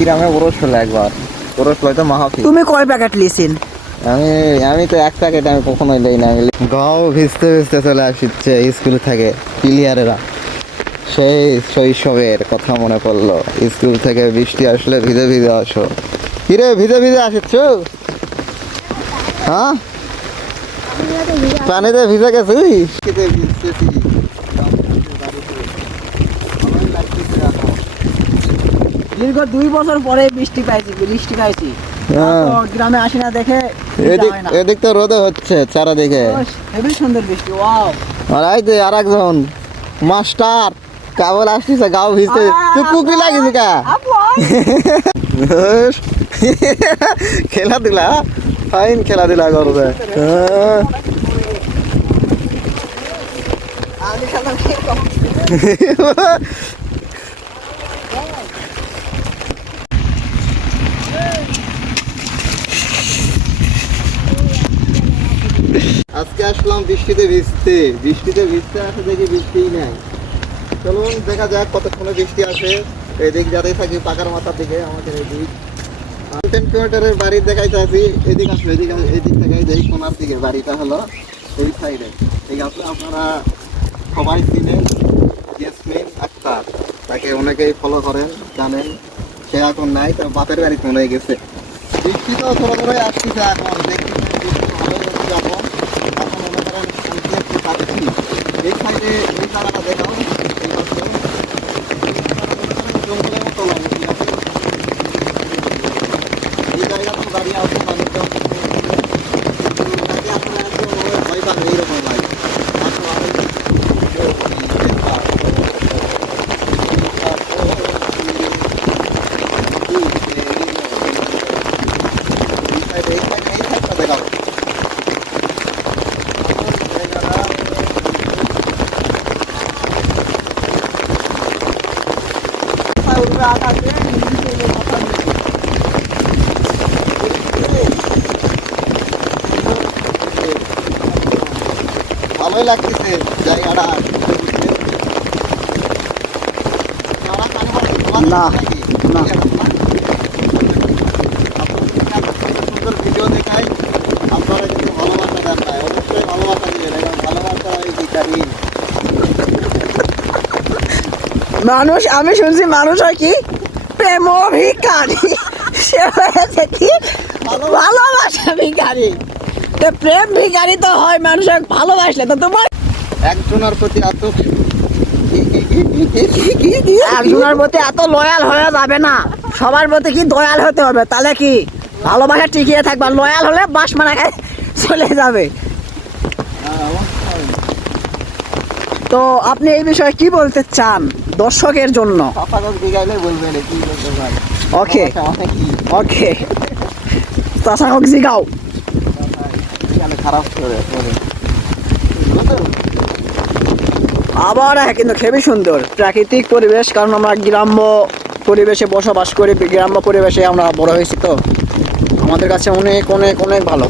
গ্রামে ওরস হলো একবার, ওরস হয়তো মাহফিল। তুমি কয় প্যাকেট লিসিন? আমি তো এক প্যাকেট আমি কখনোই লই না। গাও ভিজতে ভিজতে চলে আসছে স্কুল থেকে প্লেয়ারেরা। সেই শৈশবের কথা মনে পড়লো, স্কুল থেকে বৃষ্টি আসলে ভিজে ভিজে আসো। কিরে ভিজে ভিজে আসিচ্ছ? হ্যাঁ, পানিতে ভিজে গেছিস? দীর্ঘ 2 বছর পরে বৃষ্টি পাইছি। গ্রামে আসি না দেখে এদিক তো রোদে হচ্ছে চারাদিকে, হেবি সুন্দর বৃষ্টি। ওয়াও। আর এই যে আর একজন মাস্টার কেবল আসতেছে গাও ভিজতে। তুই কুকি লাগিস কা? খেলাধুলা ফাইন, খেলাধুলা করবে। আজকে আসলাম বৃষ্টিতে ভিজতে আসে দেখি বৃষ্টিই নাই। চলুন দেখা যাক কতক্ষণে বৃষ্টি আসে। এদিক যাতেই থাকি পাকার মাথার দিকে, আমাদের এদিক 10 কিলোমিটারের বাড়ি দেখাইতে আছি। এদিক আসবে, এদিক থেকে দেখি কোনার দিকে বাড়িটা হলো ওই সাইডে। ঠিক আছে, আপনারা সবাই চিনেন ইয়াসমিন আক্তার, তাকে অনেকেই ফলো করেন, জানেন। সে এখন নাই, তার বাপের বাড়ি মনে গেছে। বৃষ্টি তো থোড়া থোড়াই আসতেছে এখন, দেখতেছেন বৃষ্টি ভালোই হচ্ছে এখন। এখন মনে করেন শান্তি একটু পাচ্ছি। এই সাইডে এই জায়গাটা দেখাও, জঙ্গলের মতো লাগে। ঠিক আছে, এই জায়গাটা তো দাঁড়িয়ে আসবো মানুষজন আসলে একদম ভয় পাবে এইরকম লাগে। ভালোই লাগতেছে জায়গাটা। না না, সুন্দর ভিডিও দেখাই, আপনারা কিন্তু ভালোবাসা দেখায়, অবশ্যই ভালোবাসা দিবেন। এবং ভালোবাসা এই ভিটামিন মানুষ, আমি শুনছি মানুষ হয় কি প্রেম ভিখারি, সে হয়েছে কি ভালোবাসা ভিখারি। তো প্রেম ভিখারি তো হয় মানুষ ভালোবাসলে। তো তোমার একজনের প্রতি একজনের প্রতি এত লয়াল হয়ে যাবে না, সবার প্রতি কি দয়াল হতে হবে, তাহলে কি ভালোবাসা টিকিয়ে থাকবে। লয়াল হলে বাস মারা খায় চলে যাবে। তো আপনি এই বিষয়ে কি বলতে চান দর্শকের জন্য? ওকে ওকে, চাষা হোক জিগাও। খারাপ করে আবার কিন্তু খুবই সুন্দর প্রাকৃতিক পরিবেশ, কারণ আমরা গ্রাম্য পরিবেশে বসবাস করি, গ্রাম্য পরিবেশে আমরা বড় হয়েছি, তো আমাদের কাছে অনেক অনেক অনেক ভালো।